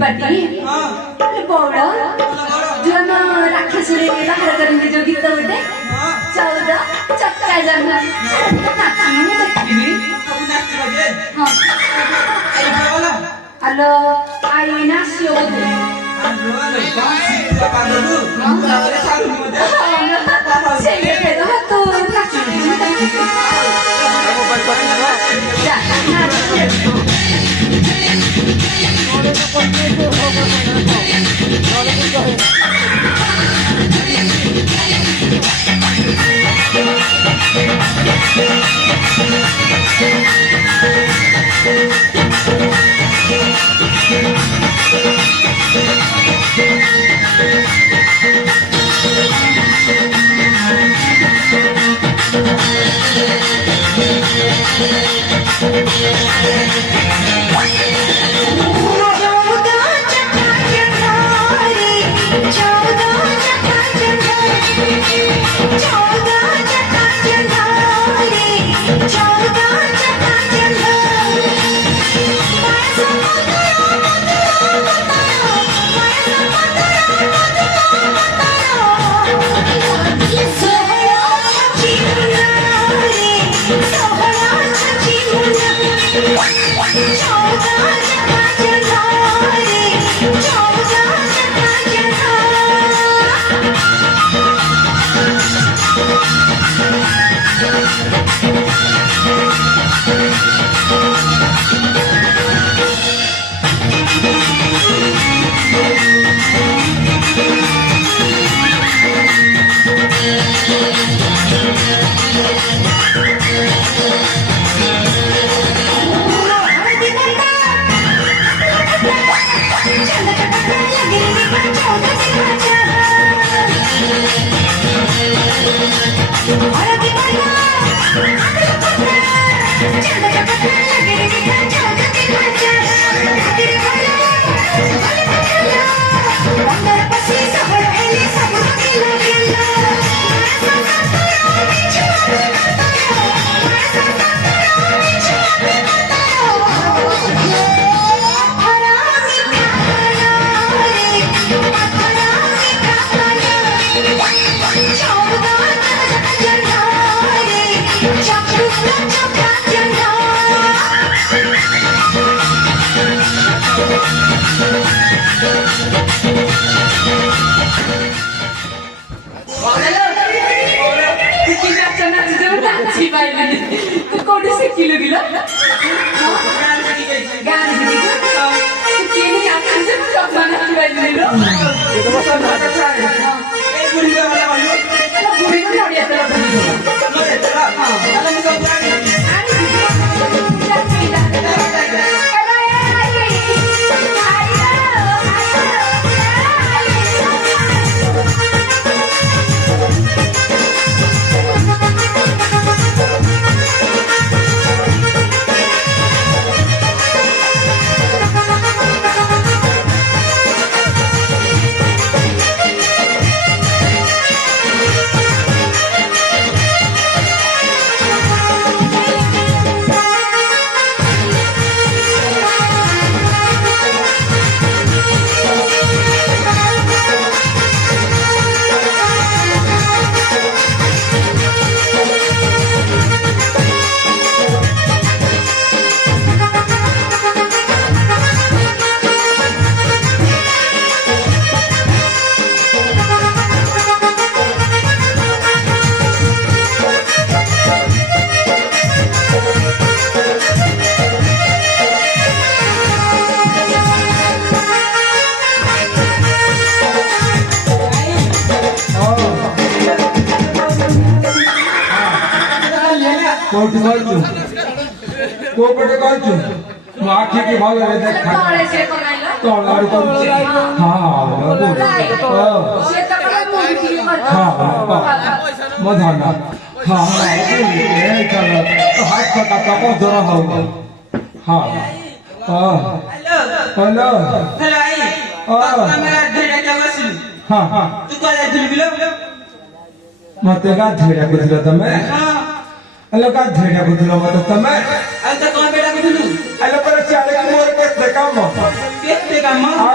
बाटी अरे बड़ा जो हम राक्षस रे बाहर करेंगे जो गीत बोलते 14 चक्का जाना नाचने में देखी हाँ हेलो आई ना शिव कोठी कहचु को पटे कहचु मु आखि के भाग रे देख तळे से कराइला तळार कहचु हां से त कला मोहि की कर हां मधाना हां ए चल तो हाथ का का जरा हो हां हेलो हेलो आई मेरा ढेड़ा क्या बसिल हां हां तू कॉलेज दिल बिलो मते का ढेड़ा बुझलो तमे हां हेलो का ढेड़ा बुझलो मते तमे अब तो कौन बेटा बुझलू हेलो पर चाले मोर के काम के काम आ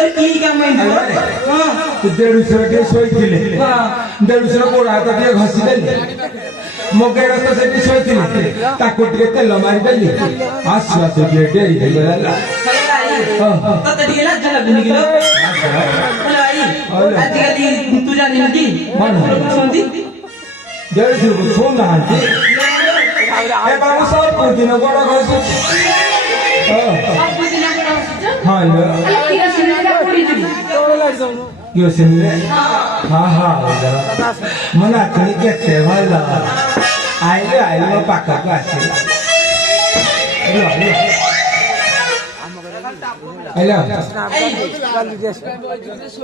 তোর কি কাম ଦେଢୁଶହ ଟିକେ ଶୋଇଥିଲେ ଦେଢୁଶହ ଗୋଡ ହାତ ଟିକେ ଘଷି ଦେଲି ମଗେର ତ ସେଠି ଶୋଇଥିଲି ତାକୁ ଟିକେ ତେଲ ମାରିଦେଲି ଆସୁ ଆସୁ ଟିକେ ଡେରି ହେଇଗଲା ତତେ ଟିକେ ଲାଜ ଲାଗୁନି କିଲୋ ଆଜିକାଲି ତୁ ଜାଣିନୁ କି ଶୁଣନ୍ତି ଦେଢୁଶହକୁ ଶୁଣୁନାହାନ୍ତି ଏ ବାବୁ ସବୁଦିନ ଗୋଡ ଘଷୁଛି ସବୁଦିନ ଗୋଡ଼ ଘଷୁଛ? ହଁ ଆରେ କିରୋସିନିରେ ପୋଡ଼ିଯିବୁ। କିରୋସିନିରେ ହଁ ହଁ ମୋ ନାତୁଣୀ କେତେ ଭଲ ଆଇଲେ ଆଇଲେ ମୋ ପାଖକୁ ଆସିଲା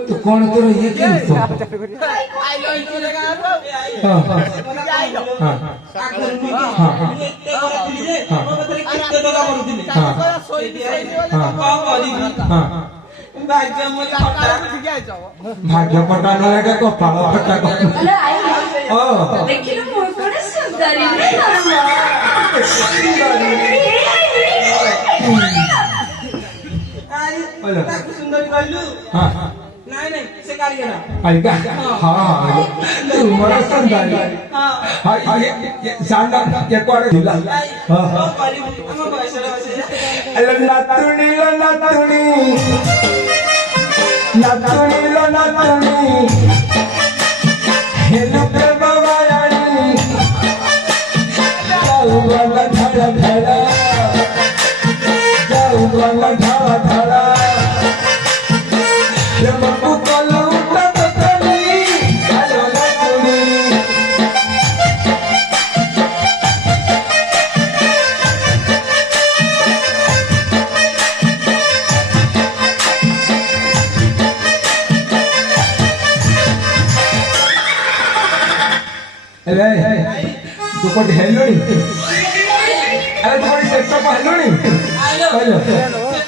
ତୁ କଣ ତୋର ଇଏ କିଣିଛୁ ଭାଗ୍ୟ ପଟା ନହେଲେ କପାଳ ଫଟା ଆଲୋ ଆଇ, ଦେଖିଲୁ ମୁଁ କୋଉଠି ସୁନ୍ଦରୀ ସୁନ୍ଦରୀ କହିଲୁ ହଁ ନାଇଁ ନାଇଁ ସେ କାଢିଗଲା ଆଇକା ହଁ ତୁମର ସୁନ୍ଦରୀ ସାଣ୍ଡ କୁଆଡେ ଥିଲା ଆମ ବୟସରେ ଅଛି ନାତୁଣୀ ଲୋ ନାତୁଣୀ ନାତୁଣୀ ଲୋ ନାତୁଣୀ ହେଲୁ ପ୍ରେମ ମାୟାଣୀ ଯାଉ ଗଲା ଢାଳ ଢାଳ ଯାଉ ଗଲା ଢାଳ ଢାଳ ପ୍ରେମକୁ କଲୁ ତତଲି ଆଲୋ ନାତୁଣୀ तू कोट हेलोनी अरे तुम्हारी सेक्टर पर हेलोनी आइलो हेलो से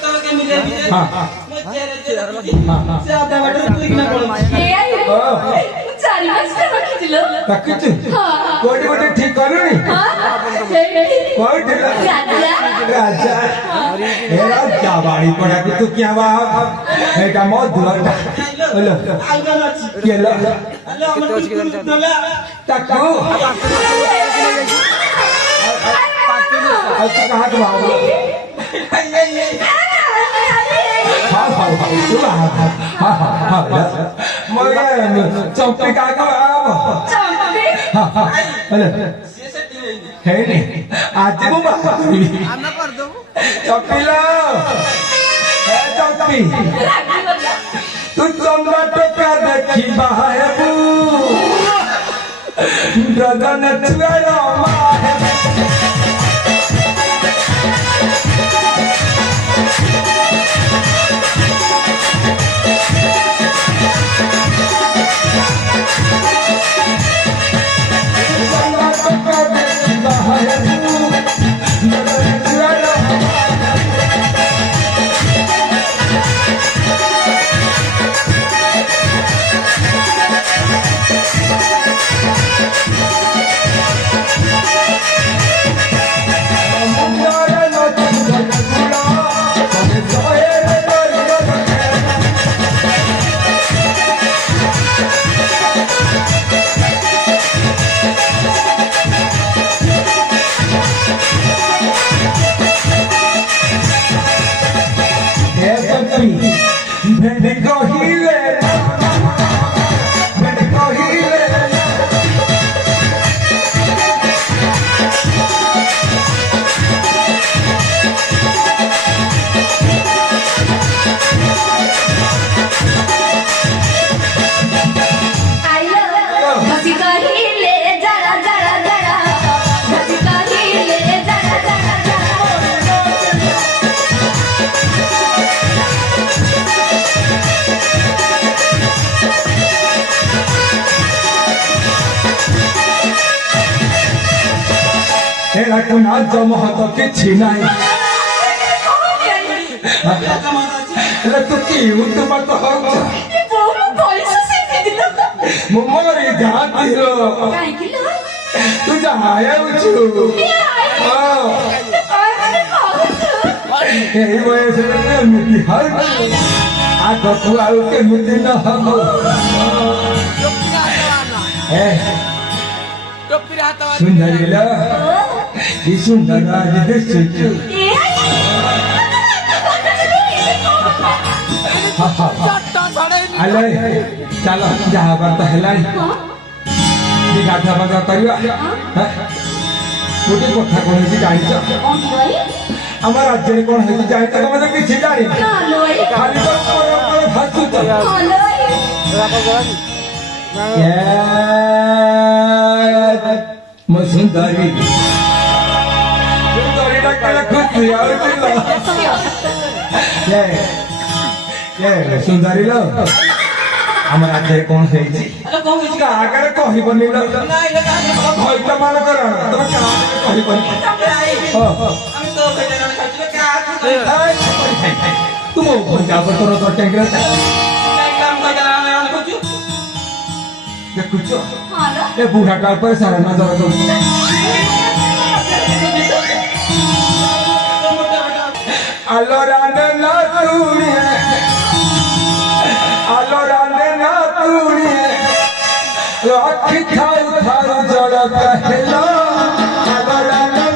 तो के मिले भी हां मैं चेहरे से आधा बाटर तू किना पड़ो ଏ ଆଇ, ମୁଁ ଚାରି ମାସଟା ରଖିଥିଲ। तकिच ହଁ कोटी कोटी ठीक करूनी ହଁ ସେଇଠି कोई ରାଜା राजा ए राजा बाड़ी पड़ा कि तू क्या बा एटा मो दुआटा हेलो आइलो अछि केलो हेलो हमर नला तकू अच्छा कहां के बाबू हां हां तू हां हां मगे चौकी का बाबू ଚମ୍ପି हां हां हेलो से सेटी होई है नहीं आज वो बात आना कर दो चपिला ए चपी ରାଗିଗଲା। तू चंद्र टोका देखी बाहेबू गगन छुएलो माहेबू चंद्र टोका देखी बाहेबू गगन छुएलो आइलो, घसी कहिले जरा जरा जरा, घसी कहिले जरा जरा जरा। महत्व किसी नहीं तू की मत ବହୁତ ଭଲସେ ଶିଖିଥିଲ। मोरी जाती हो କାହିଁକି ଲୋ? तू जहाँ आयुछु ଆରେ ଭାବୁଛୁ। यही वजह से मिट्टी हर ଆଗକୁ ଆଉ କେମିତି ନ ହବ ଏ ସୁନ୍ଦରୀ ଲୋ କି ସୁନ୍ଦର ଆଜି ଦିଶୁଛୁ ଆଲୋ ଚାଲ ଯାହା ବାର୍ତ୍ତା ହେଲାଣି ଗାଧୁଆ ପାଧୁଆ କରିବା ଗୋଟେ କଥା କଣ ହେଇଛି ଜାଣିଛ ଆମ ରାଜ୍ୟରେ କଣ ହେଇଛି ଜାଣିଛ ତମେ ତ କିଛି ଜାଣିଛ ଖାଲି ଭାସୁଛ ମୋ ସୁନ୍ଦରୀ ସୁନ୍ଦରୀଟା କେବେ ଖୁସି ହଉଛି ସୁନ୍ଦରୀ ଲୋ ଆମ ରାଜ୍ୟରେ କଣ ହେଇଛି କାହାକାରେ କହିବନି ହଇତ ମାନ କର ତମେ କାହାକାରେ କହିବନି ତୁମ ପଞ୍ଜାବର ତୋର ଟେଙ୍ଗରେ ଦେଖୁଛ ଏ ବୁଢାଟା ଉପରେ ସାରା ନଜର ଦଉଛି ଆଲୋ ରାଣ୍ଡେ ନା ତୁଣିଏ ଆଲୋ ରାଣ୍ଡେ ନା ତୁଣିଏ ଆଖି ଥାଉ ଥାଉ ଜଳ କହିଲ ଆଲୋ ରାଣ୍ଡେ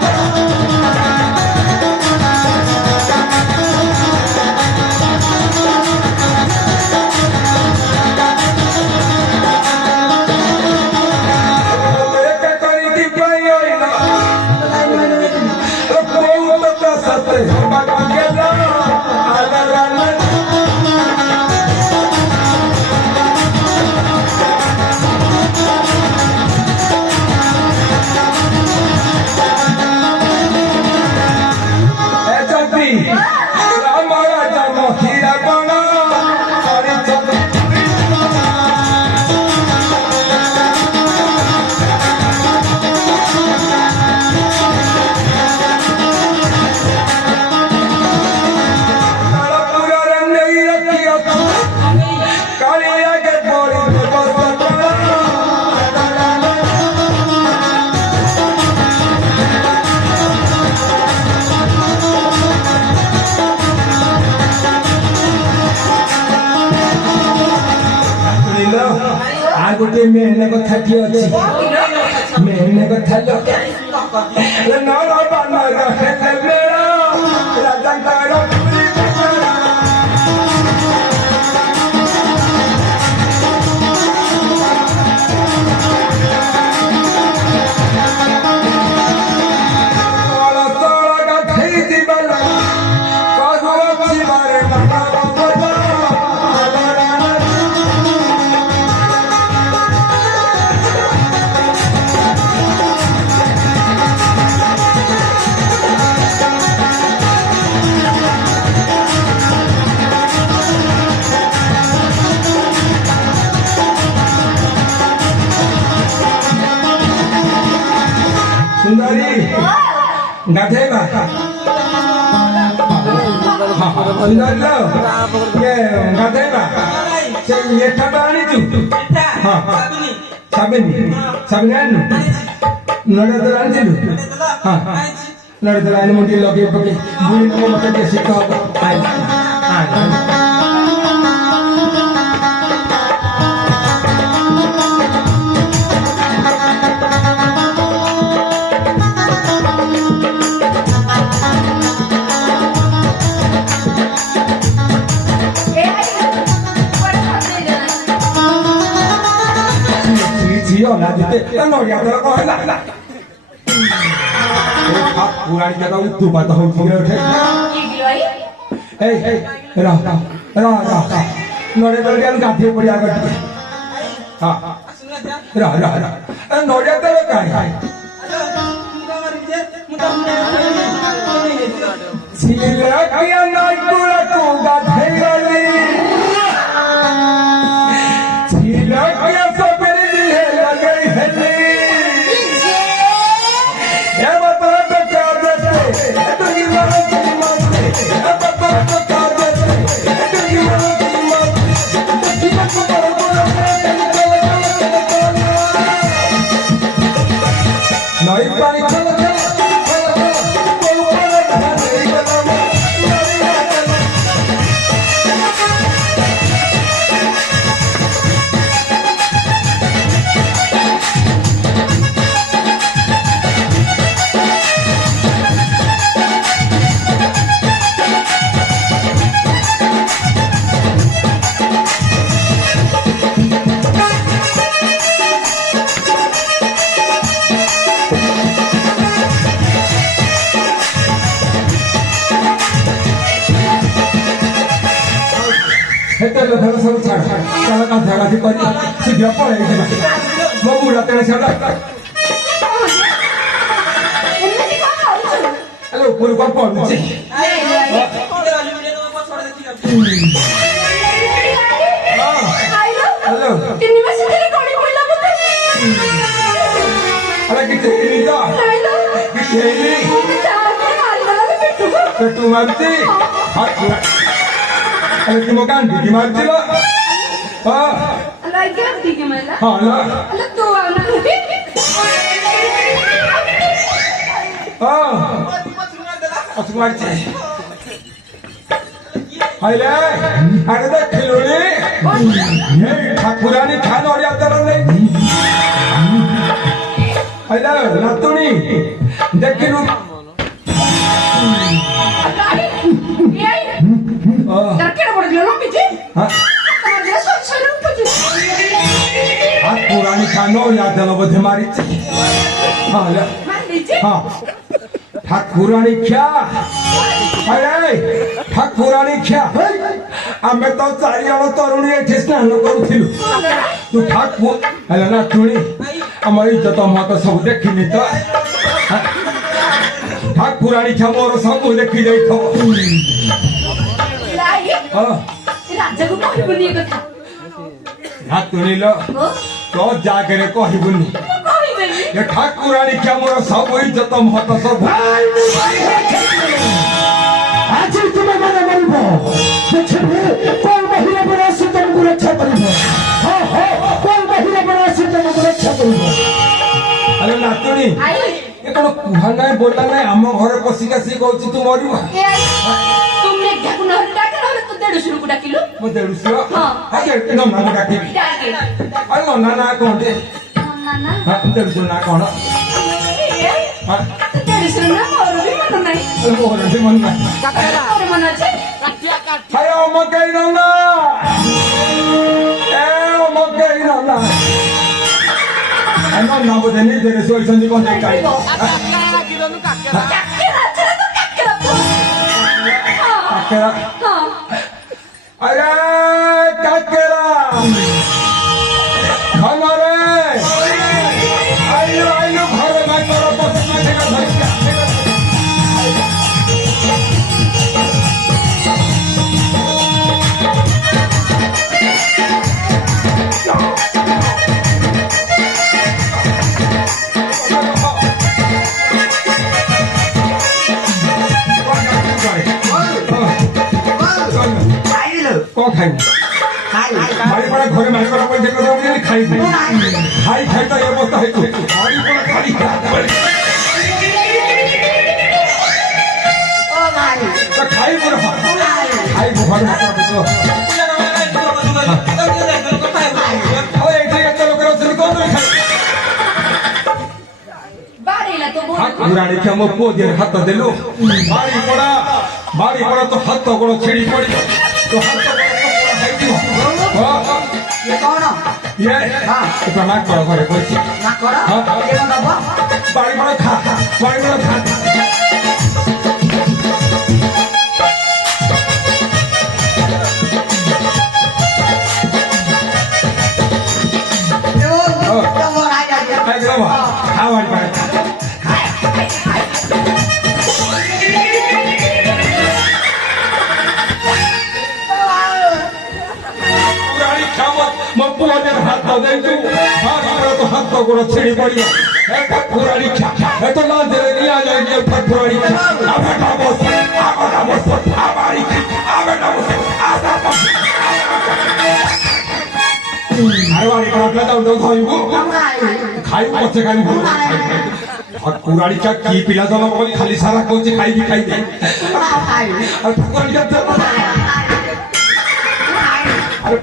गोटे मेहने कथा की अछि मेहने कथा लो नर बानर हेते मेरा राजा कर पूरी वाला सारा का खई दिबला कागो चिबारे मना सुंदरी गाधेगा सुंदरी लो ये गाधेगा ये ठटानी तू हाँ साबिनी साबिनी आनु नड़े तो आनी तू हाँ नड़े तो आनी मुंडी लगे पके बुरी नमो मत के सिखा आई ना देते नोरिया तो कहला पुरानी जगह तू बात हो ठीक उठे ए रह नोरे नोरिया गाथी पड़िया गट हां रह नोरिया तो काय सिला किया नाई पूरा को गाथै गली सिला किया नहीं पानी ତେଲ ଫେଲ ସବୁ ଛାଡ ଚାଲ ଗାଧା ଗାଧି କରି ଶୀଘ୍ର ପଳେଇ ଯିବା ମୋ ବୁଢା ତେଣେ ଛାଡ ଏମିତି କଣ କରୁଛୁ? ହେଲେ ଉପରୁ କଣ ପଡୁଛି ଆଇଲୋ, ତିନି ମାସ ଧରି ଗଳି ପଡ଼ିଲା ବୋଧେ। ଆରେ କିଛି ହେଇନି ତ ଆଇଲୋ, କିଛି ହେଇନି ମୋତେ ଯାହାକି ମାରିଦେଲା ରେ ପେଟକୁ। ପେଟୁ ମାରୁଛି ଆରେ କି ମୋ କାନ୍ଦିକି ମାରୁଛି ଲୋ ଲାଗି ଟିକେ ମାରିଲା। ହଁ ଲୋ ଆଲୋ, ତୁ ଆଉ ନା ହେବି? ପଛକୁ ମାରିଛି ହାଇଲେ ଆରେ ଦେଖିଲୁଣି ଏଇ ଠାକୁରାଣୀ ଖା ନଡ଼ିଆ ତେଲ ନେଇଛି ହାଇଲେ ନାତୁଣୀ ଦେଖିଲୁ ଗାଡ଼ି, ଏଇ, ତାର କେଡ଼େ ବଡ଼ ଦିନ ଲମ୍ବିଛି? ତମର ଦେହ ଶୋଷରେ ଉଠୁଛି। ଠାକୁରାଣୀ ଖା ନଡ଼ିଆ ତେଲ ବୋଧେ ମାରିଛି ହଁ ଲେ ମାରି ଦେଇଛି? ହଁ ଠାକୁରାଣୀ ଖିଆ ଆରେ ଠାକୁରାଣୀ ଖିଆ ଆମେ ତ ଚାରିଜଣ ତରୁଣୀ ଏଠି ସ୍ନାନ କରୁଥିଲୁ ତୁ ଠାକୁର ହେଲେ ନାତୁଣୀ ଆମ ଇଜ୍ଜତ ମତ ସବୁ ଦେଖିନି ତ ଠାକୁରାଣୀ ଖିଆ ମୋର ସବୁ ଦେଖି ଯାଇଥିବ ଲାଇ, ରାଜାକୁ କହିବୁନି ଏ କଥା। ନାତୁଣୀ ଲୋ ଓ, ତୋ ଜାଗରେ କହିବୁନି ମୁଁ କହିବେନି। ଏ ଠାକୁରାଣୀ ଖିଆ ମୋର ସବୁ ଇଜ୍ଜତ ମତ ସବୁ ଆଜି ତୁମେ ମାନେ ମରିବ ଦେଖିବେ କୋଉ ମହିଳା ବଡ଼ ଆସି ତମକୁ ରକ୍ଷା କରିବ ହଁ ହଁ କୋଉ ମହିଳା ବଡ଼ ଆସି ତମକୁ ରକ୍ଷା କରିବ ଆରେ ନାତୁଣୀ ଆଇ, ଏ କଣ କୁହା ନାହିଁ ବୋଲା ନାହିଁ ଆମ ଘରେ ପଶିକି ଆସିକି କହୁଛି ତୁ ମରିବ ଏ ଆଇ, ତୁ ମେଘାକୁ ନହେଲେ ଡାକେ, ନହେଲେ ତୁ ଦେଢୁଶୁରକୁ ଡାକିଲୁ। ମୋ ଦେଢୁଶୁର ହଁ। ନନାକୁ ଡାକିବି ଡାକେ। ଆରେ ନନା ନା କଣ ଯେ ନା, ନା, ଦେଢୁଶୁର ନା କଣ ଏ, ଦେଢୁଶୁର ନା ମୋର ବି ମନ ନାହିଁ। ମୋର ବି ମନେ ନାହିଁ ମୋର ମନ ଅଛି? ହାୟ ଅମକେଇ ନନା ଏ ଅମକେଇ ନନା ନନା ବୋଧେ ନିଜରେ ଶୋଇଛନ୍ତି କଣ ଯାଇ କାଢି କାକେରା, ଛେରା ତ କାକେରା ପୁଅ। କାକେରା ହଁ, ଆରେ କାକେରା ଘନରେ ଆଇଲୁ ଆଇଲୁ ଘରେ ମାଇକର ବସି ମାଇକ ଧରିକି କଣ ଖାଇବୁ ବାড়ি পড়া ঘরে মারি করা পয়সা কথা বলি খাইবি খাই খাই তো এই অবস্থা হইতো বাড়ি পড়া খালি খাইবো রে খাইবো ঘরে মাথা দিতো এইটা একটা লোকের অসুবিধা কোন খাই বাড়িলা তো বল। ঠাকুরানী কে মো পো দিয়ে হাত দেলু বাড়ি পড়া তো হাত গোড় ছিড়ি পড়ি তো হাত গোড় খাইতি ये कौन ये प्रमाण कर घरे কইছি ना करो ये ना दबो বাড়ি পড়া খা বাড়ি পড়া খা यो तो मोर आ जा একদম খাওয়ার পারে পুরানি খাওয়া মো পুয়াদের হাত দেই তু আর আমরা তো হাত গোড় ছিড়ি পড়িয়া এটা পুরানি খা এটা না দেরে নিয়া যায় যে পুরানি খা আবেটা বস আবারি আবেটা বস আরে বাড়ি পড়া দাও দাও খাইবো খাইবো পছে খাইবো ঠাকুরানি কা কি পিলা জল বলি খালি সারা কইছে খাইবি খাইবি আর ঠাকুরানি কা আরে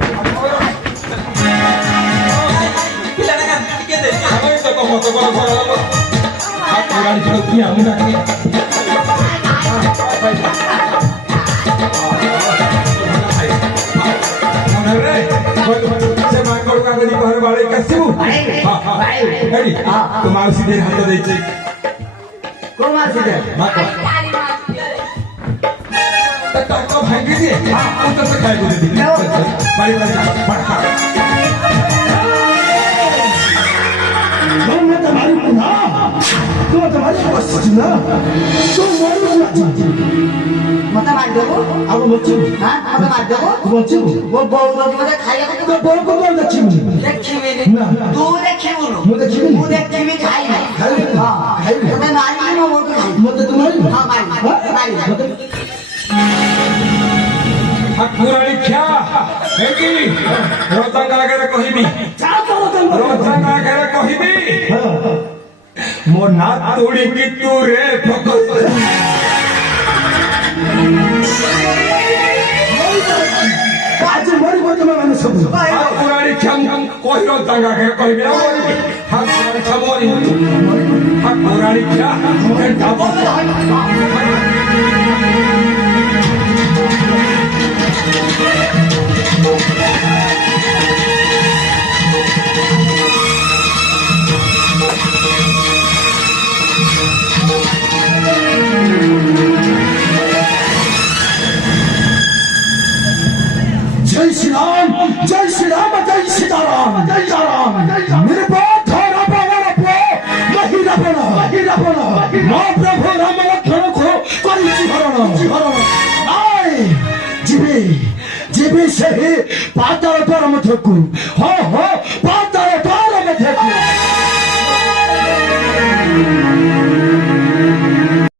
पिलाने का टिके दे আমি তো কত বড় ঘর হলো ঠাকুরানি কা কি আমি নাকি রে সে মা কড় কাগজি ঘর বাড়ি কাছিবু হেডি তো মাউসি দের হাত দেইছে को मासी दे মা কো তালি মাছ। ଟଙ୍କ ଭାଙ୍ଗି ଦିଏ ମୁଁ ତତେ ଖାଇବୁ ଦେବି ବାଡ଼ି ବାଡ଼ି ମତେ ମାରିବୁ ନା ତୁ ମତେ ମାରି ବସିଛୁ ନା ତୁ ମରିବୁ ମତେ ମାରିଦେବୁ ଆଉ ବଞ୍ଚିବୁ ମତେ ମାରିଦେବୁ ତୁ ବଞ୍ଚିବୁ ମୋ ବୋଉ ଯଦି ମତେ ଖାଇବାକୁ ତୋ ବୋଉକୁ ମୁଁ ଦେଖିବୁନି ଦେଖିବିନି ନା। ତୁ ଦେଖିବୁନୁ ମୁଁ ଦେଖିବିନି। ମୁଁ ଦେଖିବି ଖାଇବି ଖାଇବି? ହଁ ଖାଇବି? ତତେ ମାରିବି ମୋ ବୋଉକୁ ଖାଇବି ମତେ ତୁ ମାରିବୁ ହଁ ମାରିବି ମାରିବି ମତେ ଠାକୁରାଣୀ ଖିଆ ହେଇକି ରଜାଙ୍କ ଆଗରେ କହିବି ରଜାଙ୍କ ଆଗରେ କହିବି ମୋ ନାତୁଣୀକି ତୁ ରେ ଭଗତ ଆଜି ମରିବ ତୁମେ ମାନେ ସବୁ ଠାକୁରାଣୀ ଖିଆ କହି ରଜାଙ୍କ ଆଗରେ କହିବି ନା ମରିବି ଠାକୁରାଣୀ ଖିଆ ମରିବି ଠାକୁରାଣୀ ଖିଆ जय श्री राम जय श्री राम जय सीताराम जय राम निर्बाध रावण मही रावण मो प्रभु राम लक्ष्मण को करिछि हरण आय जीवे जीवे से पाताल परम थकु हो